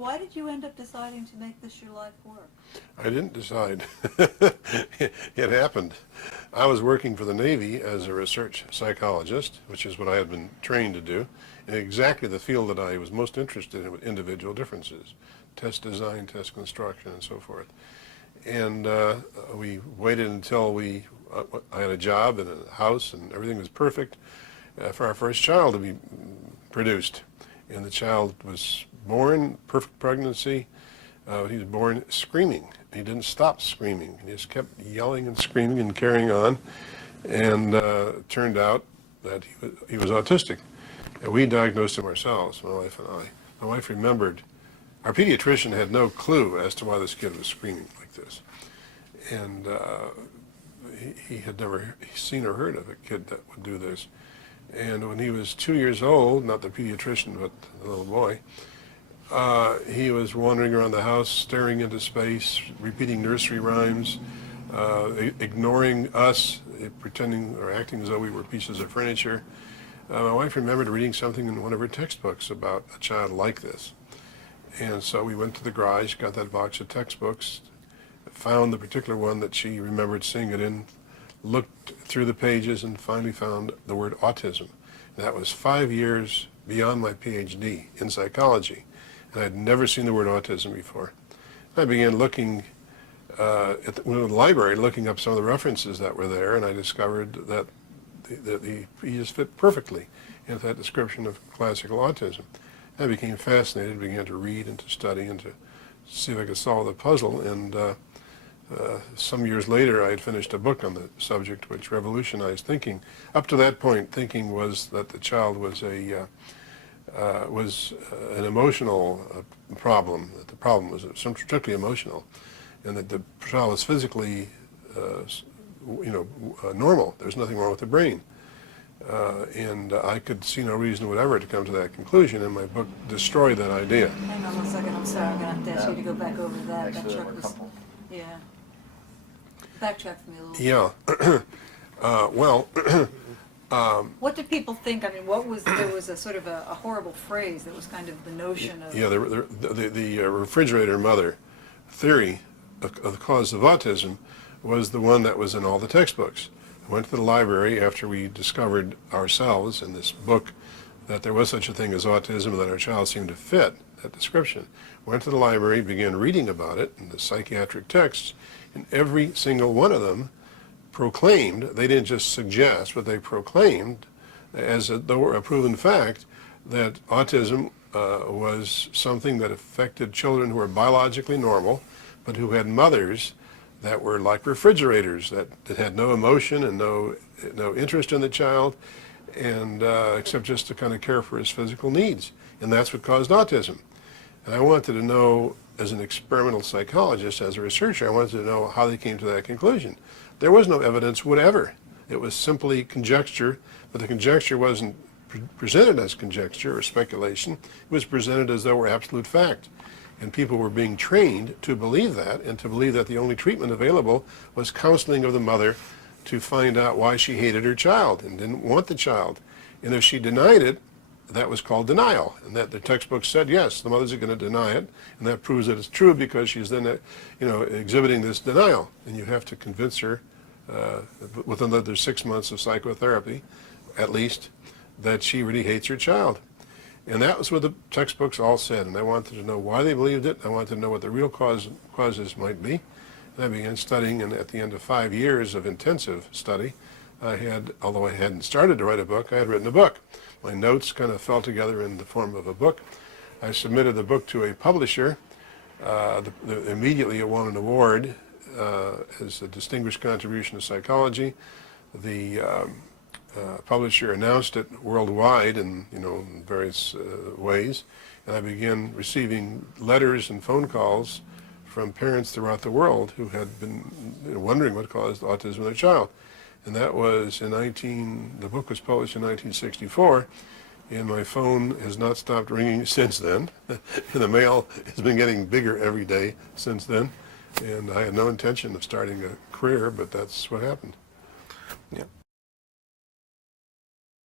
Why did you end up deciding to make this your life work? I didn't decide. It happened. I was working for the Navy as a research psychologist, which is what I had been trained to do, in exactly the field that I was most interested in, with individual differences, test design, test construction, and so forth. And we waited until I had a job and a house and everything was perfect for our first child to be produced. And the child was born, perfect pregnancy. He was born screaming. He didn't stop screaming. He just kept yelling and screaming and carrying on. And it turned out that he was autistic. And we diagnosed him ourselves, my wife and I. My wife remembered, our pediatrician had no clue as to why this kid was screaming like this. And he had never seen or heard of a kid that would do this. And when he was 2 years old, not the pediatrician, but the little boy, he was wandering around the house, staring into space, repeating nursery rhymes, ignoring us, pretending or acting as though we were pieces of furniture. My wife remembered reading something in one of her textbooks about a child like this. And so we went to the garage, got that box of textbooks, found the particular one that she remembered seeing it in, looked through the pages, and finally found the word autism. And that was 5 years beyond my PhD in psychology. And I'd never seen the word autism before. I began looking at the library, looking up some of the references that were there, and I discovered that he just fit perfectly into that description of classical autism. I became fascinated, began to read and to study and to see if I could solve the puzzle. And some years later, I had finished a book on the subject which revolutionized thinking. Up to that point, thinking was that the child was an emotional problem, that the problem was strictly emotional, and that the child was physically normal. There's nothing wrong with the brain. And I could see no reason whatever to come to that conclusion, and my book destroyed that idea. Hang on one second, I'm sorry, I'm going to have to ask you to go back over that. Actually, there were a Backtrack couple. yeah. Backtrack for me a little bit. Yeah. What did people think? I mean, there was a sort of a horrible phrase that was kind of the notion of... Yeah, the refrigerator mother theory of the cause of autism was the one that was in all the textbooks. I went to the library after we discovered ourselves in this book that there was such a thing as autism and that our child seemed to fit that description. Went to the library, began reading about it in the psychiatric texts, and every single one of them proclaimed, they didn't just suggest, but they proclaimed as though a proven fact that autism was something that affected children who were biologically normal, but who had mothers that were like refrigerators, that had no emotion and no interest in the child, and except just to kind of care for his physical needs. And that's what caused autism. And I wanted to know, as an experimental psychologist, as a researcher, I wanted to know how they came to that conclusion. There was no evidence whatever. It was simply conjecture, but the conjecture wasn't presented as conjecture or speculation. It was presented as though it were absolute fact. And people were being trained to believe that, and to believe that the only treatment available was counseling of the mother to find out why she hated her child and didn't want the child. And if she denied it, that was called denial. And that the textbook said, yes, the mothers are going to deny it, and that proves that it's true because she's then, exhibiting this denial. And you have to convince her within another 6 months of psychotherapy, at least, that she really hates her child. And that was what the textbooks all said, and I wanted to know why they believed it. I wanted to know what the real causes might be. And I began studying, and at the end of 5 years of intensive study, I had, although I hadn't started to write a book, I had written a book. My notes kind of fell together in the form of a book. I submitted the book to a publisher. Immediately it won an award as a distinguished contribution to psychology. The publisher announced it worldwide in various ways, and I began receiving letters and phone calls from parents throughout the world who had been wondering what caused autism in their child. And that was the book was published in 1964, and my phone has not stopped ringing since then. The mail has been getting bigger every day since then, and I had no intention of starting a career, but that's what happened.